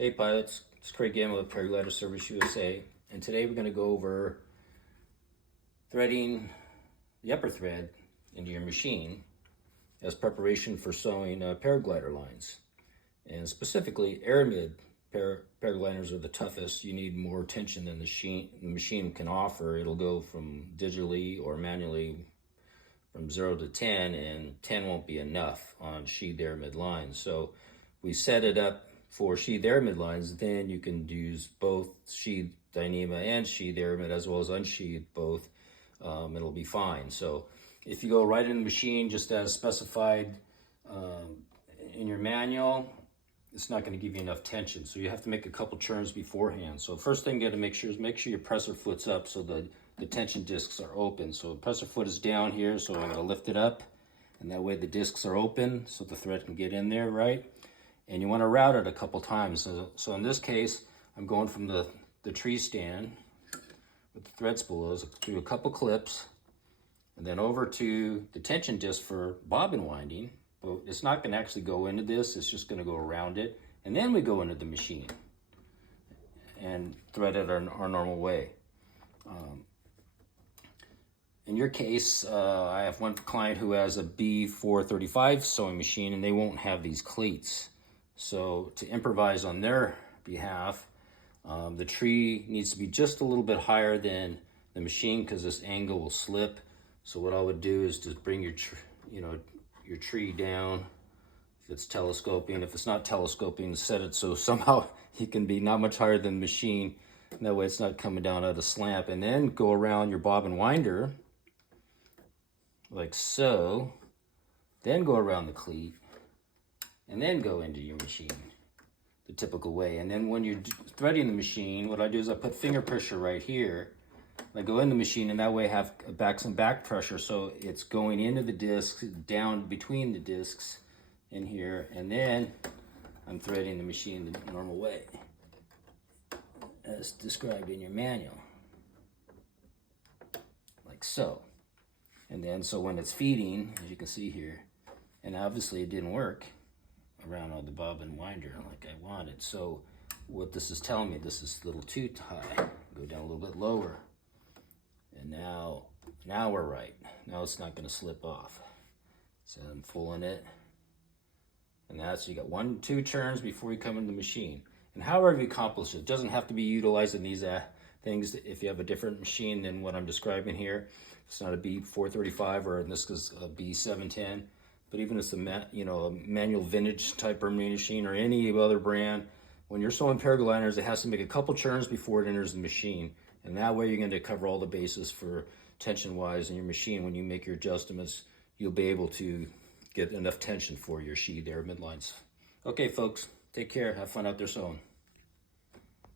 Hey pilots, it's Craig Gamble with Paraglider Service USA, and today we're going to go over threading the upper thread into your machine as preparation for sewing paraglider lines. And specifically, aramid paragliders are the toughest. You need more tension than the machine can offer. It'll go from digitally or manually from 0 to 10, and 10 won't be enough on sheathed aramid lines. So we set it up for sheathed aramid lines, then you can use both sheathed Dyneema and sheathed aramid as well as unsheathed both. It'll be fine. So if you go right in the machine just as specified in your manual, it's not going to give you enough tension. So you have to make a couple turns beforehand. So first thing you got to make sure your presser foot's up so the tension discs are open. So the presser foot is down here, so I'm going to lift it up, and that way the discs are open so the thread can get in there, right? And you want to route it a couple times. So in this case, I'm going from the tree stand with the thread spools through a couple clips, and then over to the tension disc for bobbin winding. But it's not going to actually go into this, it's just going to go around it. And then we go into the machine and thread it our normal way. In your case, I have one client who has a B435 sewing machine, and they won't have these cleats. So to improvise on their behalf, the tree needs to be just a little bit higher than the machine because this angle will slip. So what I would do is just bring your tree down. If it's telescoping, if it's not telescoping, set it so somehow it can be not much higher than the machine. And that way it's not coming down at a slant. And then go around your bobbin winder like so. Then go around the cleat, and then go into your machine the typical way. And then when you're threading the machine, what I do is I put finger pressure right here. I go in the machine, and that way I have some back pressure, so it's going into the discs, down between the discs in here, and then I'm threading the machine the normal way as described in your manual, like so. And then so when it's feeding, as you can see here, and obviously it didn't work around on the bobbin winder like I wanted. So what this is telling me, this is a little too high. Go down a little bit lower. And now we're right. Now it's not going to slip off. So I'm pulling it. And that's, you got 1-2 turns before you come in the machine. And however you accomplish it, doesn't have to be utilizing these things if you have a different machine than what I'm describing here. It's not a B435 or in this case a B710. But even if it's a manual vintage type of machine or any other brand, when you're sewing paragliders, it has to make a couple turns before it enters the machine. And that way you're going to cover all the bases for tension-wise in your machine. When you make your adjustments, you'll be able to get enough tension for your sheathed aramid lines. Okay, folks, take care. Have fun out there sewing.